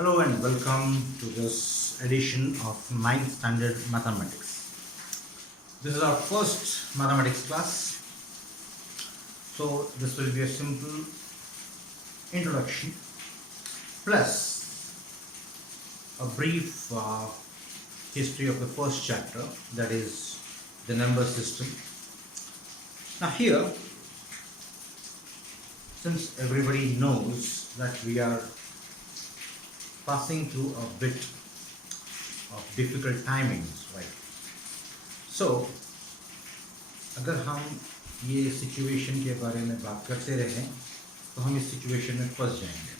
Hello and welcome to this edition of ninth Standard Mathematics. This is our first mathematics class. So this will be a simple introduction plus a brief history of the first chapter, that is the number system. Now here, since everybody knows that we are passing through a bit of difficult timings, right? So अगर हम ये situation के बारे में बात करते रहें तो हम इस सिचुएशन में फंस जाएंगे.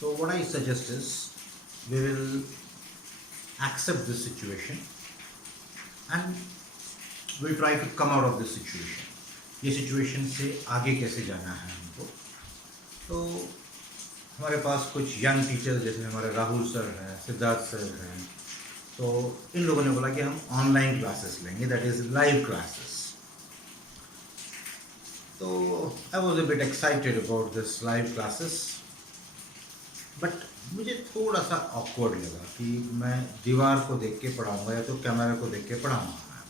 So what I suggest is we will accept this situation and we'll try to come out of this situation. ये सिचुएशन से आगे कैसे जाना है हमको. तो हमारे पास कुछ यंग टीचर्स जैसे हमारे राहुल सर हैं, सिद्धार्थ सर हैं, तो इन लोगों ने बोला कि हम ऑनलाइन क्लासेस लेंगे, दैट इज लाइव क्लासेस. तो I was a bit excited about this live classes, but मुझे थोड़ा सा ऑकवर्ड लगा कि मैं दीवार को देख के पढ़ाऊँगा या तो कैमरा को देख के पढ़ाऊँगा.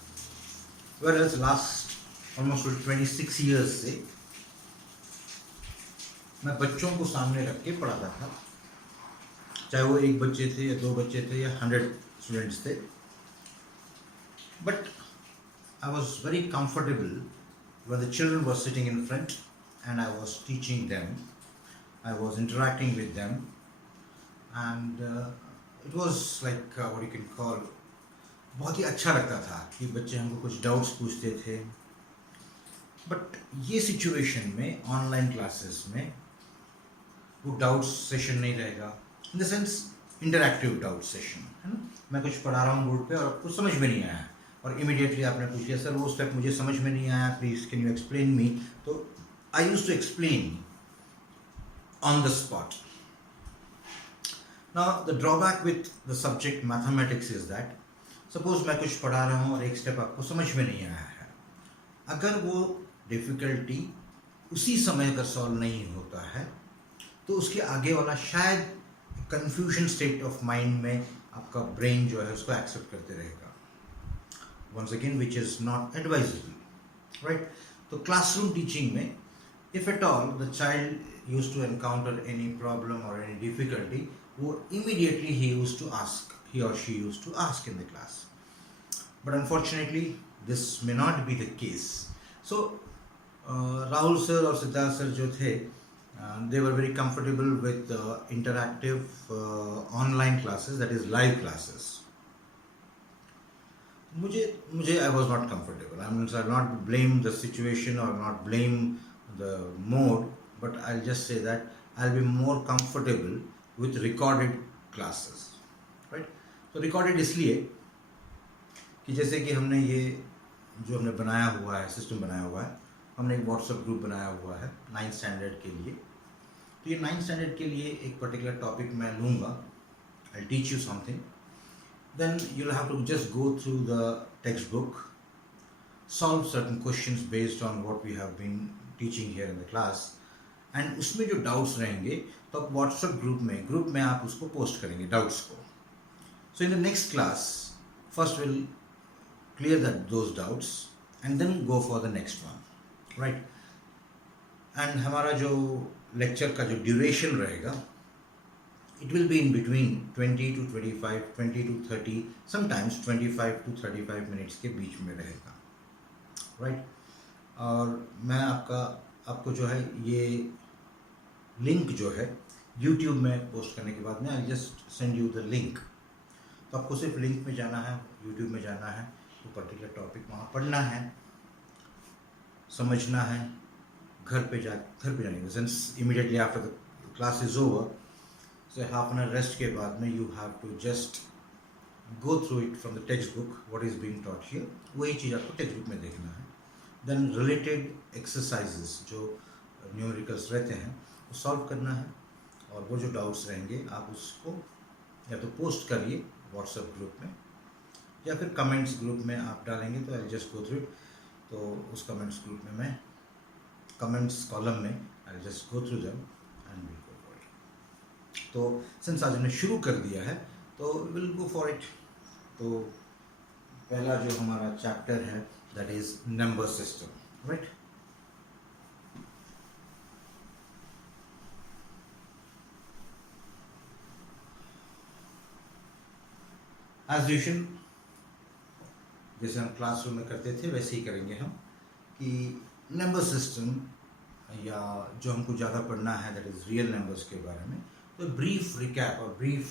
वेयर लास्ट ऑलमोस्ट 26 ईयर्स से मैं बच्चों को सामने रख के पढ़ाता था, चाहे वो एक बच्चे थे या दो बच्चे थे या 100 स्टूडेंट्स थे. But I was very comfortable when the children were sitting in front and I was teaching them, I was interacting with them, and it was like what you can call, बहुत ही अच्छा लगता था कि बच्चे हमको कुछ doubts पूछते थे. बट ये सिचुएशन में ऑनलाइन क्लासेस में वो डाउट सेशन नहीं रहेगा, in the sense interactive doubt session है ना. मैं कुछ पढ़ा रहा हूँ बोर्ड पे और आपको समझ में नहीं आया और इमीडिएटली आपने पूछ लिया, सर वो स्टेप मुझे समझ में नहीं आया, please can you explain me. तो I used to explain on the spot. Now the drawback with the subject mathematics is that suppose मैं कुछ पढ़ा रहा हूँ और एक स्टेप आपको समझ में नहीं आया है, अगर वो डिफ़िकल्टी उसी समय अगर सॉल्व नहीं होता है तो उसके आगे वाला शायद कन्फ्यूजन स्टेट ऑफ माइंड में आपका ब्रेन जो है उसको एक्सेप्ट करते रहेगा. Once again which is not advisable, right. तो क्लासरूम टीचिंग में if at all the child use to encounter any problem or any difficulty, वो इमीडिएटली ही use to ask, he or she use to ask in the class. But unfortunately this may not be the case. So Rahul sir और Siddharth sir जो थे, they were very comfortable with interactive online classes, that is live classes. मुझे I was not comfortable. I'll not blame the situation or not blame the mode, but I'll just say that I'll be more comfortable with recorded classes, right? तो recorded इसलिए कि जैसे कि हमने ये जो हमने बनाया हुआ है, सिस्टम बनाया हुआ है, हमने एक व्हाट्सएप ग्रुप बनाया हुआ है 9th स्टैंडर्ड के लिए. तो ये 9th स्टैंडर्ड के लिए एक पर्टिकुलर टॉपिक मैं लूँगा, I teach you something, then you will have to just go through the text book, solve certain questions based on what we have been teaching here in the class, and उसमें जो doubts रहेंगे तो आप WhatsApp group में आप उसको post करेंगे doubts को. So in the next class first will clear that those doubts and then go for the next one, right. And हमारा जो लेक्चर का जो ड्यूरेशन रहेगा, it will be in between 20 to 25, 20 to 30, sometimes 25 to 35 minutes के बीच में रहेगा, right. और मैं आपको जो है ये लिंक जो है यूट्यूब में पोस्ट करने के बाद में I just send you the link. तो आपको सिर्फ लिंक में जाना है, यूट्यूब में जाना है, तो पर्टिकुलर टॉपिक वहाँ पढ़ना है, समझना है. घर पे जाने के सेंस immediately after the class is over, so half an hour rest के बाद में you have to just go through it from the text book, what is being taught here, वही चीज़ आपको टेक्स्ट बुक में देखना है. देन रिलेटेड एक्सरसाइजेस जो न्यूमेरिकल्स रहते हैं वो सॉल्व करना है, और वो जो डाउट्स रहेंगे आप उसको या तो पोस्ट करिए व्हाट्सएप ग्रुप में या फिर कमेंट्स ग्रुप में आप डालेंगे तो I just go through it. तो उस कमेंट्स ग्रुप में मैं कमेंट्स कॉलम में I just go through them and will go for it. तो सिंस आज हमने शुरू कर दिया है तो विल गो फॉर इट। तो पहला जो हमारा चैप्टर है that is number system, right. As usual जैसे हम क्लासरूम में करते थे वैसे ही करेंगे हम, कि नंबर सिस्टम या जो हमको ज़्यादा पढ़ना है दैट इज़ रियल नंबर्स के बारे में, तो ब्रीफ रिकैप और ब्रीफ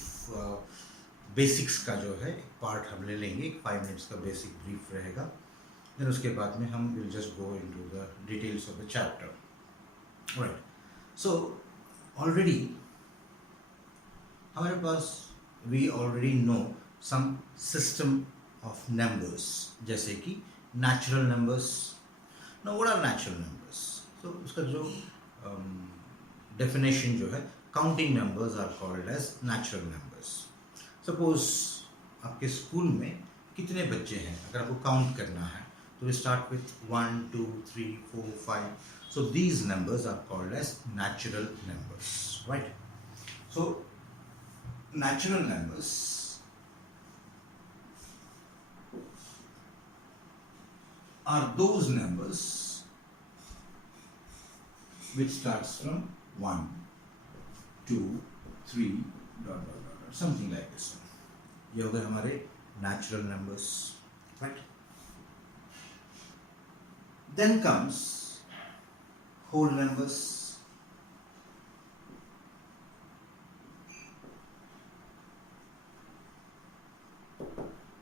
बेसिक्स का जो है एक पार्ट हम ले लेंगे, एक 5 मिनट्स का बेसिक ब्रीफ रहेगा। देन उसके बाद में हम will just go into the details of the chapter, right. So already हमारे पास we already know some system of numbers, जैसे कि natural numbers. Now what are natural numbers? तो उसका जो डेफिनेशन जो है, counting numbers are called as natural numbers. Suppose आपके स्कूल में कितने बच्चे हैं, अगर आपको काउंट करना है तो we start with 1 2 3 4 5। So these numbers are called as natural numbers, right. So natural numbers are those numbers which starts from 1 2 3 dot dot dot dot, something like this one. ये हो गए हमारे natural numbers, right? Then comes whole numbers.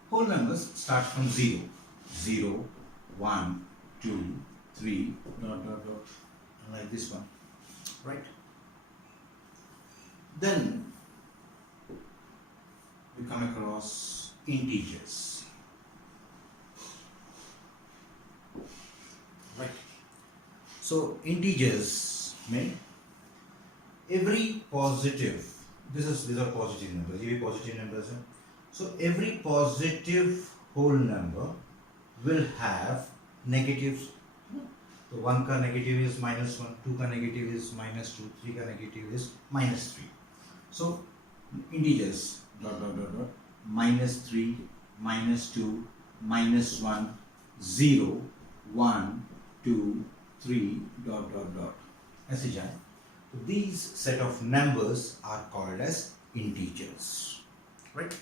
Whole numbers start from 0 1 2 3 dot dot dot, like this one, right? Then we come across integers, right? So integers में every positive, these are positive numbers, ये भी positive numbers हैं. So every positive whole number will have negatives. तो 1 का negative is -1, 2 का negative is -2, 3 का negative is -3. So integers dot dot dot dot -3 -2 -1 0 1 2 3 dot dot dot ऐसे जाए. तो these set of numbers are called as integers, right?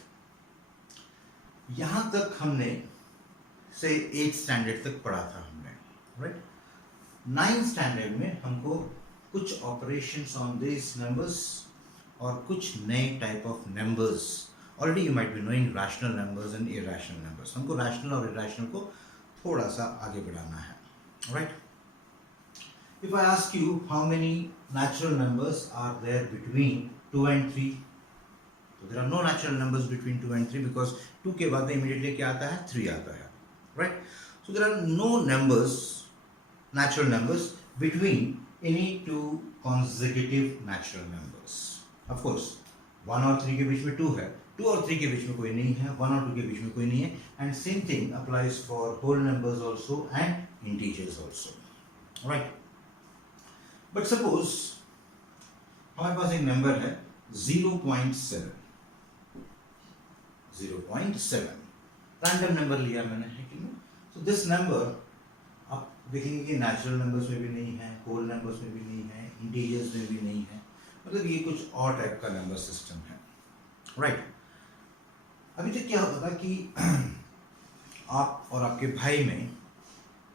यहाँ तक हमने से 8th स्टैंडर्ड तक पढ़ा था हमने, राइट. 9th स्टैंडर्ड में हमको कुछ ऑपरेशंस ऑन दिस नंबर्स और कुछ नए type of numbers. Already you might be knowing rational numbers and irrational numbers. हमको रैशनल और इरैशनल को थोड़ा सा आगे बढ़ाना है, right. If I ask you how many natural numbers are there between 2 and 3, तो there are no natural numbers between 2 and 3 because 2 के बाद इमीडिएटली क्या आता है, 3 आता है, right? So there are no numbers, natural numbers between any two consecutive natural numbers. Of course, 1 और 3 के बीच में 2 है, 2 और 3 के बीच में कोई नहीं है, 1 और 2 के बीच में कोई नहीं है. And same thing applies for whole numbers also and integers also, right? But suppose हमारे पास एक नंबर है 0.7. रैंडम नंबर लिया मैंने, है कि नहीं. सो दिस नंबर आप देखेंगे कि नेचुरल नंबर्स में भी नहीं है, होल नंबर्स में भी नहीं है, इंटीजर्स में भी नहीं है, मतलब ये कुछ और टाइप का नंबर सिस्टम है, राइट. अभी तक क्या होता था कि आप और आपके भाई में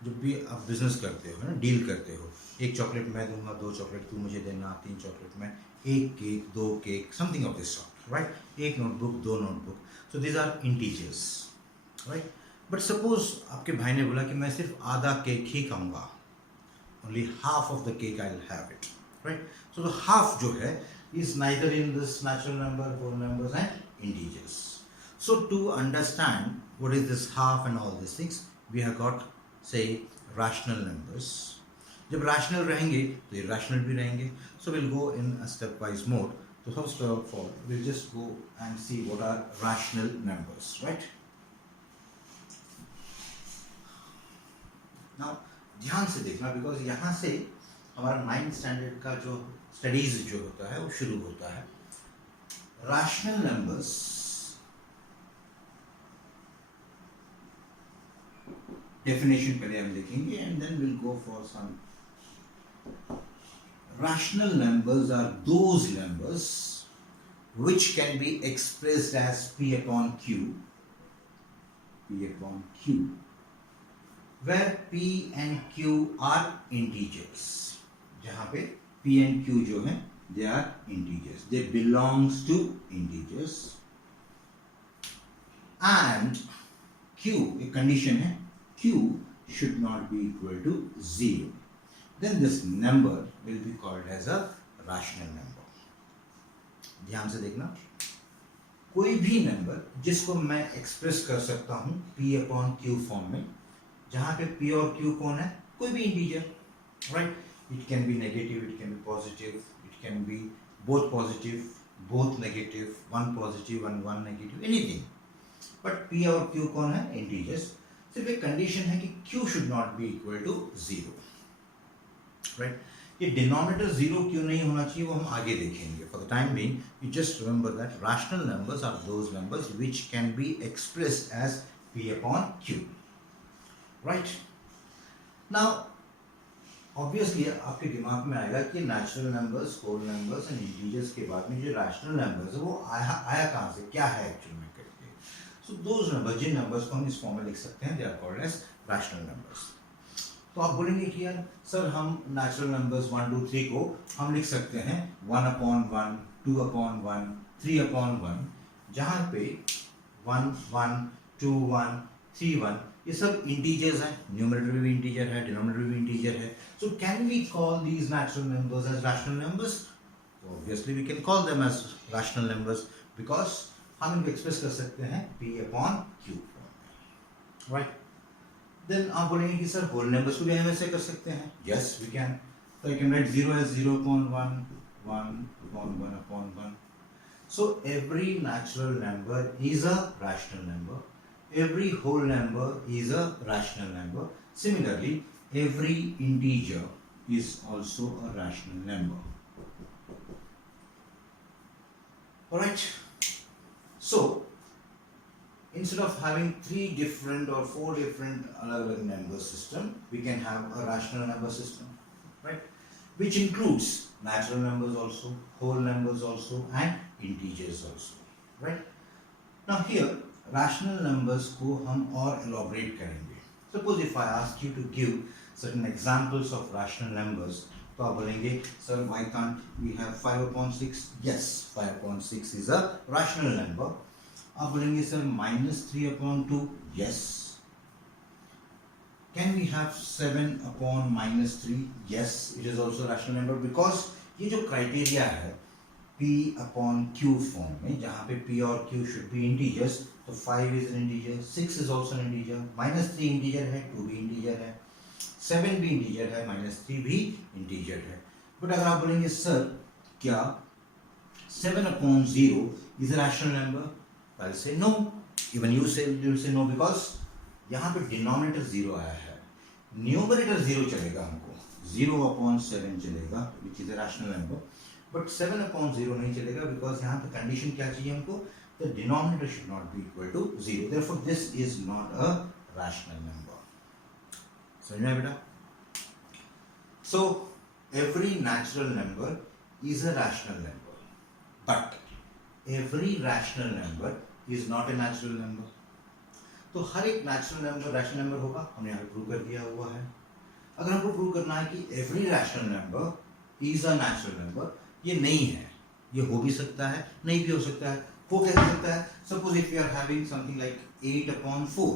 जब भी आप बिजनेस करते हो ना, डील करते हो, एक चॉकलेट मैं दूंगा, 2 चॉकलेट तू मुझे देना, 3 चॉकलेट मैं, 1 cake 2 cake, something of this sort, right. 1 notebook 2 notebook. So these are integers, right. But suppose आपके भाई ने बोला कि मैं सिर्फ आधा केक ही खाऊंगा, only half of the cake I will have it, right. So the half जो है is neither in this natural number, whole numbers and integers. So to understand what is this half and all this things we have got से rational numbers. जब rational रहेंगे तो irrational भी रहेंगे. So will go in a step wise mode. So first of all, we'll just go and see what are rational numbers, right? Now, ध्यान से देखना, because यहाँ से हमारा 9th स्टैंडर्ड का जो स्टडीज जो होता है वो शुरू होता है. rational numbers definition पहले हम देखेंगे and then we'll go for some. Rational numbers are those numbers which can be expressed as P upon Q, where P and Q are integers. जहाँ पे P and Q जो है they are integers, they belongs to integers, and Q एक condition है, Q should not be equal to 0. Then this number will be called as a rational number. ध्यान से देखना, कोई भी नंबर जिसको मैं एक्सप्रेस कर सकता हूँ P अपॉन Q फॉर्म में, जहाँ पे P और Q कौन है, कोई भी integer, right. It can be negative, it can be positive, it can be both positive both negative, one positive one negative, anything, but P और Q कौन है, इंटीजर्स. सिर्फ एक कंडीशन है कि Q should not be equal to 0, राइट. ये denominator 0 क्यों नहीं होना चाहिए वो हम आगे देखेंगे. For the time being you just remember that rational numbers are those numbers which can be expressed as P upon Q, right. Now obviously आपके दिमाग में आएगा कि natural numbers, whole numbers and integers के बाद में जो रैशनल नंबर्स है वो आया कहाँ से, क्या है एक्चुअल में करके. सो दोज नंबर्स, जिन नंबर्स को हम इस फॉर्म में लिख सकते हैं, they are called as rational numbers. तो आप बोलेंगे कि यार सर हम नेचुरल नंबर्स 1 2 3 को हम लिख सकते हैं 1 अपॉन 1, 2 अपॉन 1, 3 अपॉन 1, जहाँ पे 1 1 2 1 3 1 ये सब इंटीजर्स हैं. न्यूमरेटर भी इंटीजर है, डिनोमिनेटर भी इंटीजर है. So can we call these natural numbers as rational numbers? Obviously we can call them as rational numbers because हम इनको एक्सप्रेस कर सकते हैं P upon Q, right. Then आप बोलेंगे कि सर होल नंबर्स को भी हम ऐसे कर सकते हैं. Yes we can. तो I can write 0 as 0 upon 1, 1 upon 1 upon 1. So every natural number is a rational number. Every whole number is a rational number. Similarly, every integer is also a rational number. Alright. So instead of having 3 different or 4 different alag-alag number system, we can have a rational number system, right? Which includes natural numbers also, whole numbers also, and integers also, right? Now here, rational numbers को हम और elaborate करेंगे. Suppose if I ask you to give certain examples of rational numbers, तो आप बोलेंगे sir why can't we have 5 upon 6? Yes, 5 upon 6 is a rational number. आप बोलेंगे sir -3 upon 2? Yes. Can we have 7 upon -3? Yes, it is also rational number because ये जो criteria है P upon Q form में, जहाँ पे P और Q should be integers, तो 5 is an integer, 6 is also an integer, -3 integer है, 2 भी integer है, 7 भी integer है, -3 भी integer है. But अगर आप बोलेंगे सर क्या 7 upon 0 is a rational number? I'll say no. Even you'll say no because यहाँ पे denominator 0 आया है, numerator 0 चलेगा हमको, 0 upon 7 चलेगा which is a rational number, but 7 upon 0 नहीं चलेगा because यहाँ पे condition क्या चाहिए हमको, the denominator should not be equal to 0. Therefore this is not a rational number. समझ में आया बेटा? So every natural number is a rational number, but every rational number is not a natural number. तो हर एक natural number rational number होगा, हमने यहाँ पे प्रूव कर दिया हुआ है. अगर हमको प्रूव करना है कि every rational number is a natural number, ये नहीं है, ये हो भी सकता है, नहीं भी हो सकता है. वो कैसे सकता है? Suppose if you are having something like 8 upon 4,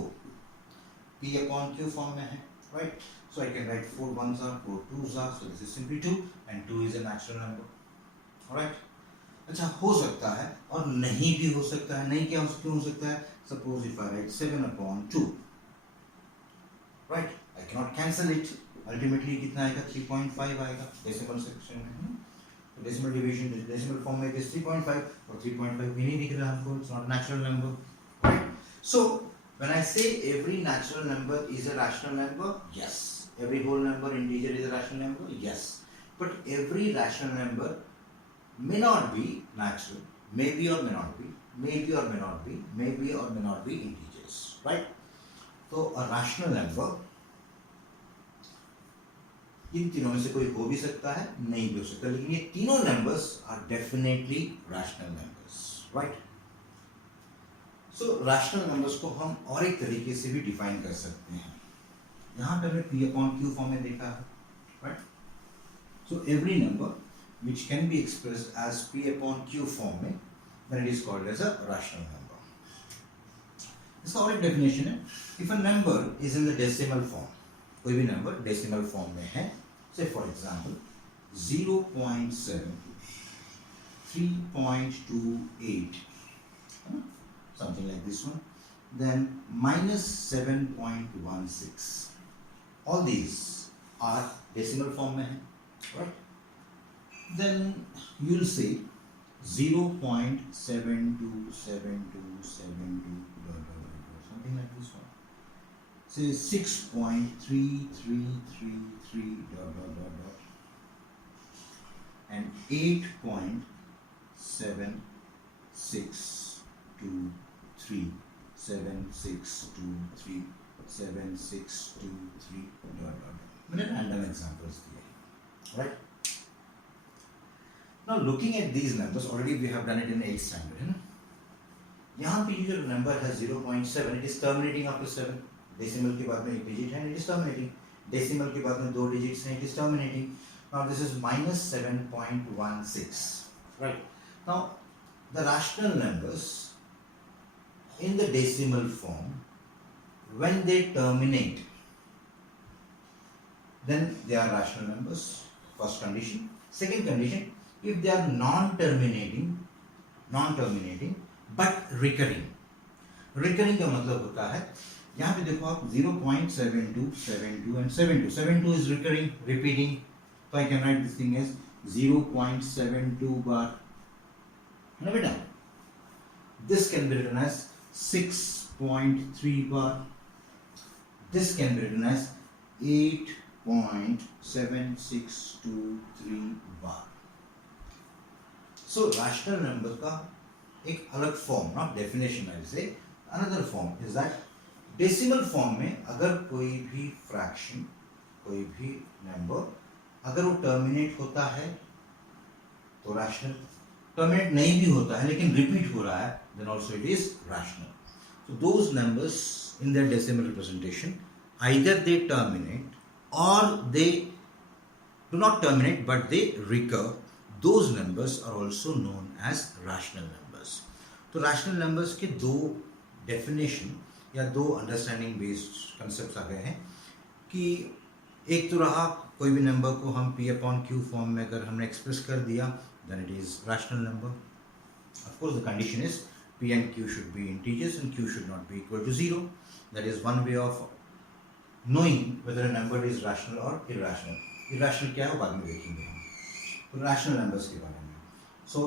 P upon Q form में है, right. So I can write 4 1s are 4 2s are, so this is simply 2 and 2 is a natural number, right. अच्छा, हो सकता है और नहीं भी हो सकता है. नहीं क्या क्यों हो सकता है? Suppose if I write 7 upon 2, right? I cannot cancel it. Ultimately कितना आएगा? 3.5 आएगा decimal section में. तो decimal division, decimal form में is 3.5 और 3.5 भी नहीं दिख रहा हमको. It's not a natural number, right? So when I say every natural number is a rational number, yes. Every whole number integer is a rational number, yes. But every rational number may not be natural. maybe or may not be, maybe or may not be, maybe or may not be integers, right? तो a rational number इन तीनों में से कोई हो भी सकता है, नहीं भी हो सकता, लेकिन ये तीनों numbers are definitely rational numbers, right? So rational numbers को हम और एक तरीके से भी डिफाइन कर सकते हैं. यहाँ पे हमने P upon Q फॉर्म में देखा है, right? So every number which can be expressed as P upon Q form में, then it is called as a rational number. इसका और एक डेफिनेशन है, if a number is in the decimal form, कोई भी नंबर डेसिमल फॉर्म में है, say for example 0.7, 3.28, something like this one, then minus 7.16, all these are decimal form में है, right? Then you'll say 0.727272, something like this one. Say 6.3333 and 8.7623 मैंने random examples दिए, right? Now looking at these numbers, already we have done it in 8th standard, है ना? यहाँ पे जो number है 0.7, it is terminating after 7. Decimal के बाद में एक डिजिट है, इट इज टर्मिनेटिंग. डेसिमल के बाद में दो डिजिट्स हैं, it is terminating. Now this is minus 7.16, right? Now the rational numbers in the decimal form, when they terminate, then they are rational numbers. First condition. Second condition, if they are non-terminating but recurring. recurring का मतलब होता है, यहाँ पे देखो आप 0.72, 72 and 72. 72 is recurring, repeating. So I can write this thing as 0.72 bar. है ना बेटा? This can be written as 6.3 bar. This can be written as 8.7623 bar. So rational number का एक अलग form, not definition I will say, another form is that decimal form में अगर कोई भी फ्रैक्शन, कोई भी नंबर अगर वो टर्मिनेट होता है तो रैशनल, टर्मिनेट नहीं भी होता है लेकिन रिपीट हो रहा है, then also it is rational. So those numbers in their decimal representation either they terminate or they do not terminate but they recur, those numbers are also known as rational numbers. तो rational numbers के दो definition या दो understanding based concept आ गए हैं कि एक तो रहा कोई भी नंबर को हम P upon Q फॉर्म में अगर हमने एक्सप्रेस कर दिया, then it is rational number. Of course the condition is P and Q should be integers and Q should not be equal to 0. That is one way of knowing whether a number is rational or irrational. Irrational क्या है वो बाद में देखेंगे हम. तो rational numbers के बारे में. सो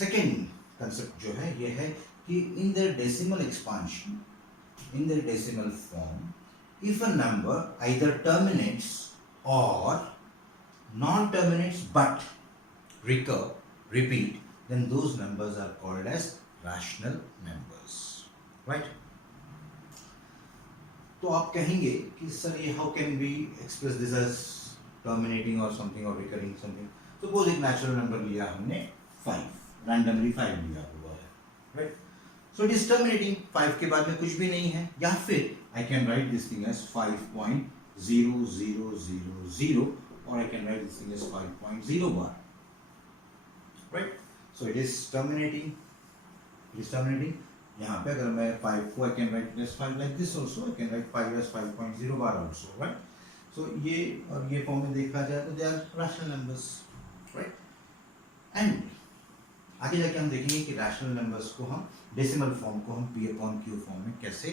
सेकेंड कंसेप्ट जो है ये है कि in the decimal expansion, in the decimal form, if a number either terminates or non-terminates but recur, repeat, then those numbers are called as rational numbers, right? तो आप कहेंगे कि सर ये how can we express this as terminating or something or recurring something? Suppose एक natural number लिया हमने 5, randomly 5 लिया हुआ है, right? So it is terminating, 5 के बाद में कुछ भी नहीं है, या फिर I can write this thing as 5.0000 or I can write this thing as 5.0 bar, right? So it is terminating. यहाँ पे अगर मैं 5 को I can write as 5 like this also, I can write 5 as 5.0 bar also, right? So ये और ये form में देखा जाए तो they are rational numbers, right? And आगे जाके हम देखेंगे कि रैशनल नंबर्स को हम डेसिमल फॉर्म को हम P upon Q फॉर्म में कैसे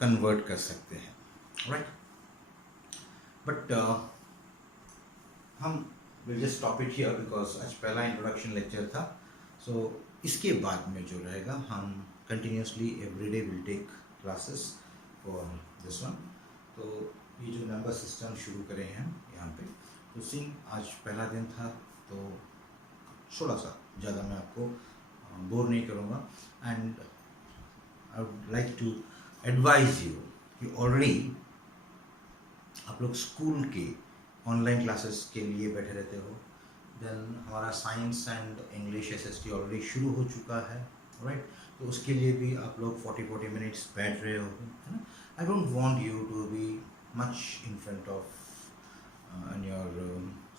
कन्वर्ट कर सकते हैं, राइट? बट हम will just stop it here because आज पहला इंट्रोडक्शन लेक्चर था. सो इसके बाद में जो रहेगा हम continuously everyday will take classes for this one. तो ये जो नंबर सिस्टम शुरू करें हैं यहाँ पे, तो सिंह आज पहला दिन था, तो थोड़ा सा, ज़्यादा मैं आपको बोर नहीं करूँगा. And I would like to advise you कि ऑलरेडी आप लोग स्कूल के ऑनलाइन क्लासेस के लिए बैठे रहते हो. देन हमारा science and English SST already शुरू हो चुका है, राइट. तो उसके लिए भी आप लोग 40 मिनट्स बैठ रहे हो, है ना. I don't want you to be much in front of in your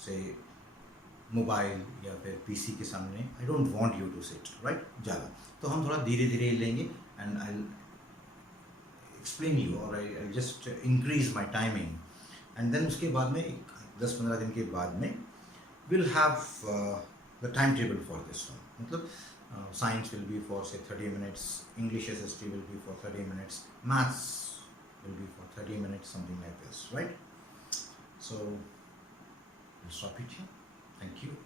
से मोबाइल या फिर पीसी के सामने. I don't want you to sit, right, ज़्यादा. तो हम थोड़ा धीरे धीरे लेंगे एंड आई एक्सप्लेन यू और I just increase my timing. And then उसके बाद में 10-15 दिन के बाद में we'll have the timetable for this one. मतलब science will be for say 30 minutes, English SST will be for 30 minutes, maths will be for 30 minutes, something like this, right? So we'll stop it here. Thank you.